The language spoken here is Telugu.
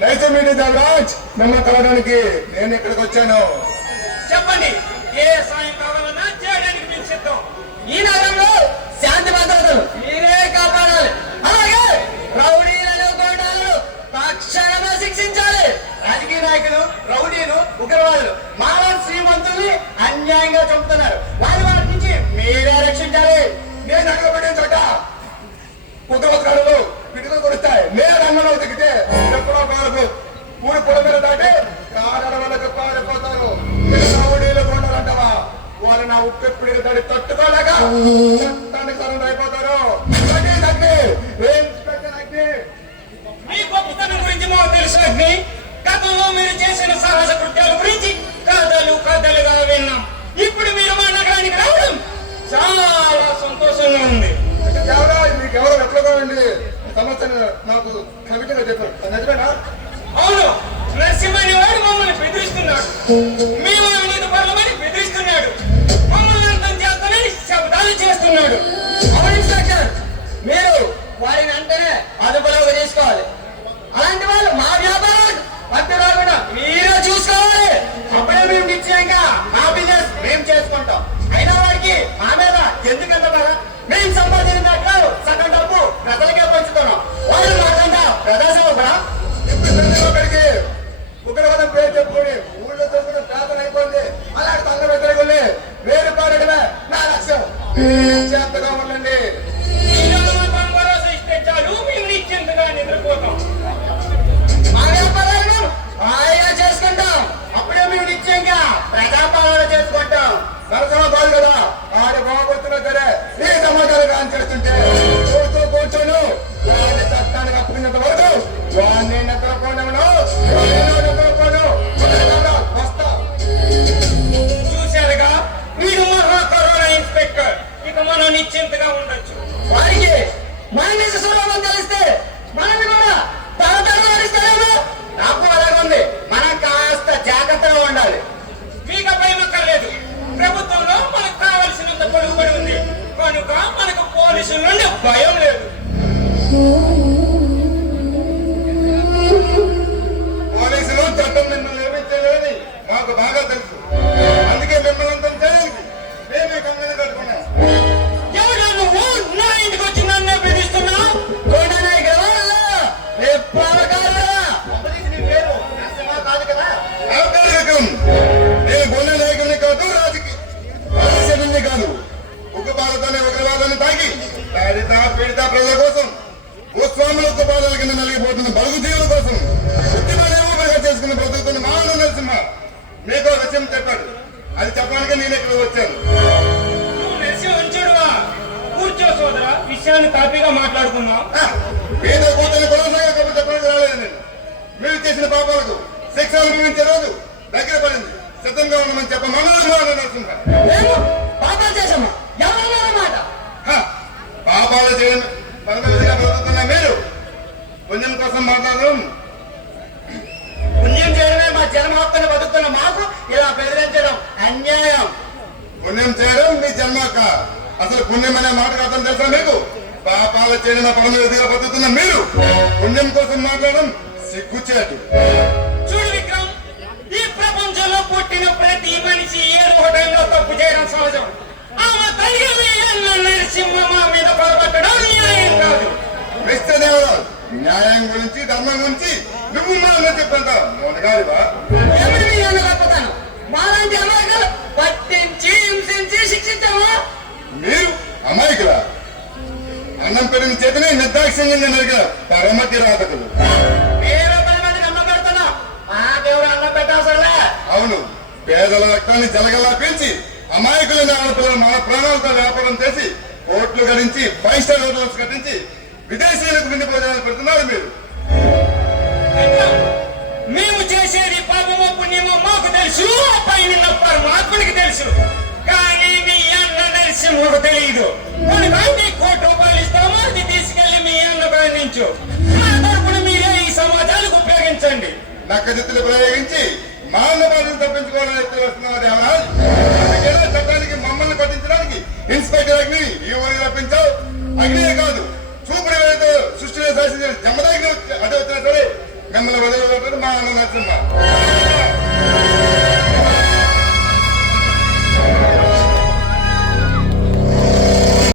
Nice meet Devaraj. మిమ్మల్ని కలవడానికి నేను ఇక్కడికి వచ్చాను. చెప్పండి, ఏ సాయం కావాలన్నా చేయడానికి మేము సిద్ధం. ఈ నగరంలో శాంతి భద్రతలు మీరే కాపాడాలి. అలాగే రౌడీలను గోండాలను తక్షణమే శిక్షించాలి. రాజకీయ నాయకులు, రౌడీలు, ఉగ్రవాదులు మానవ శ్రీమంతుల్ని అన్యాయంగా చంపుతున్నారు. వారి నుంచి మీరే రక్షించాలి. నేను నగలు పెట్టిన చోట ఉగ్రవాదులు పిడుగులు కొడుస్తాయి. నేను రంగంలో దిగితే ఎప్పుడో కాలకు ఊరి పొల మీద దాటి కాడల వాళ్ళకి పారిపోతారు. రౌడీలు గోండాలంటావా? వాళ్ళు నా ఉప్పు పిడుగు దాడి తట్టుకోలేక చట్టానికి సరం అయిపోతారు. మీ గొప్పతనం గురించి మాకు తెలుసు అగ్ని. గతంలో మీరు చేసిన సాహస కృత్యాల గురించి కథలుగా విన్నాం. ఇప్పుడు మీరు మా నగరానికి రావడం చాలా సంతోషంగా ఉంది. మీకెవరో ఎట్లా ఉండి సమస్యను నాకు కవితగా చెప్పారు. నిజమేనా? అవును, నరసింహని వాడు మమ్మల్ని బెదిరిస్తున్నాడు. మేము అవినీతి పరులమని బెదిరిస్తున్నాడు. మమ్మల్ని అర్థం చేస్తానని శబ్దాలు చేస్తున్నాడు. అవును ఇన్స్పెక్టర్, మీరు వారిని అంటేనే అదుపులోకి తీసుకోవాలి. అలాంటి వాళ్ళు మా వ్యాపారం పట్టు రాకుండా మీరే చూసుకోవాలి. అప్పుడే మేము నిశ్చయంగా మా బిజినెస్ మేము చేసుకుంటాం. అయినా వాడికి మా మీద ఎందుకంత బాగా? మేము సంపాదించినట్లు సగం డబ్బు ప్రజలకే పంచుతున్నాం. వాళ్ళు మాకంతా ప్రదర్శన ఒకరికి ఉగ్రవాదం పేరు చెప్పుకొని ఊళ్ళో దొరుకుతున్న పేదలు అయిపోయింది. అలాంటి తల్ల వ్యతిరేకుల్ని వేరు పారడమే నా లక్ష్యం. చేతగా ఉండండి. భరోసా ఇస్తే చాలు, మేము నిశ్చింతగా నిద్రపోతాం. మా వ్యాపారాలను హాయిగా చేసుకుంటాం. అప్పుడే మేము నిశ్చయంగా ప్రజాపాలన చేసుకుంటాం. నరసమ కాదు కదా, ఆడి బాగుతున్నా సరే ఈ సమాజాలు కాని చేస్తుంటే చూస్తూ కూర్చోను. వాడిని చట్టానికి అప్పుకున్నంత వరకు వాడిని నిద్రపోను వస్తా. చూశారుగా, వీడు మహా కరోనా ఇన్స్పెక్టర్. ఇక మనం నిశ్చింతగా ఉండొచ్చు. వారికి మన మీద స్వరూపం తెలిస్తే మనల్ని కూడా తరతరస్తారేమో. నాకు అలాగే ఉంది. మనం కాస్త జాగ్రత్తగా ఉండాలి. మీకు భయం అక్కర్లేదు. ప్రభుత్వంలో మనకు కావలసినంత పలుకుబడి ఉంది కనుక మనకు పోలీసుల నుండి భయం లేదు. పోలీసులు చట్టం మిమ్మల్ని ఏమించలేదని మాకు బాగా తెలుసు. అందుకే మిమ్మల్ని అంతం చేయడానికి మేమే కంగారు కట్టుకున్నాం. ఎవడు నువ్వు నా ఇంటికి వచ్చి నన్నే బెదిరిస్తున్నావు? నేను గొల్ల నాయకుడిని కాదు, రాజకీయ కాదు. ఉగ్రవాదాన్ని ఉగ్రవాదాన్ని తాగి తాడిత పీడిత ప్రజల కోసం, భూస్వాముల ఉగ్రవాదాల కింద నలిగిపోతున్న బలుగు జీవుల కోసం ఉద్యమాలు చేసుకున్న బ్రతుకుతున్న మానవ నరసింహ మీకు విషయం చెప్పాడు. అది చెప్పడానికి నేను ఇక్కడ వచ్చాను. నువ్వు నరసింహుడువా? కూర్చో సోదరా, విషయాన్ని తాపీగా మాట్లాడుకుందాం. పేద కూతుని కొనసాగా కబురు చెప్పడానికి రాలేదు నేను. మీరు చేసిన పాపాలకు శిక్ష అనుభవించే రోజు దగ్గర పడింది. సిద్ధంగా ఉండమని చెప్పమన్నాడు నరసింహ. పాపాలు చేసామా? ఎవరన్నమాట? పాపాలు చేయడం పరమవిధిగా బ్రతుకుతున్న మీరు పుణ్యం కోసం మాట్లాడడం. పుణ్యం చేయడమే మా జన్మ హక్కుని బతుకుతున్న మాకు ఇలా బెదిరించడం అన్యాయం. పుణ్యం చేయడం మీ జన్మక. అసలు పుణ్యం అనే మాట అర్థం తెలుసా మీకు? పాపాలు చేయడం పరమవిధిగా బతుకుతున్న మీరు పుణ్యం కోసం మాట్లాడడం సిగ్గుచేటు. చూడు విక్రమ్, ఈ ప్రపంచంలో పుట్టిన ప్రతి మనిషి ఏదో ఒకటంలో తప్పు చేయడం సహజం. ఆమె తల్లి నరసింహ మా మీద పొరపట్టడం న్యాయం కాదు. మిస్టర్ దేవరాజ్, న్యాయం గురించి ధర్మం గురించి నువ్వు మా అన్న చెప్పంట మొనగాలివా? ఎవరి మీ అన్న గొప్పతనం? మాలాంటి అమాయకులు పట్టించి హింసించి శిక్షించామా? మీరు అమాయకులా? అన్నం పెట్టిన చేతిని నిర్దాక్షిణ్యంగా నరికిన పరమ కిరాతకులు. అవును, పేదల రక్తాన్ని జలగలా పీల్చి అమాయకులైన ఆడపిల్లలు మన ప్రాణాలతో వ్యాపారం చేసి కోట్లు గడించి 5 స్టార్ హోటల్స్ కట్టించి విదేశీయులకు విందు భోజనాలు పెడుతున్నారు మీరు. మేము చేసేది పాపమో పుణ్యమో మాకు తెలుసు, పైన పరమాత్ముడికి తెలుసు. కానీ మీ అన్న నరసింహకు తెలియదు. కొన్ని కోటి రూపాయలు ఇస్తామో అది తీసుకెళ్లి మీ అన్న ప్రయాణించు. నా తరపున మీరే ఈ సమాజానికి ఉపయోగించండి. నక్కజిత్తులు ప్రయోగించి మా అన్న బాధను తప్పించుకోవాలని వస్తున్నారు దేవరాజ్. చట్టానికి మమ్మల్ని పట్టించడానికి ఇన్స్పెక్టర్ అగ్ని ఈ ఊరికి రప్పించావు. అగ్నియే కాదు, చూపుడు వేలతో సృష్టిలో శాసించిన జమదాగిని అడ్డు వచ్చినా సరే మిమ్మల్ని వదిలి మా అన్న నరసింహ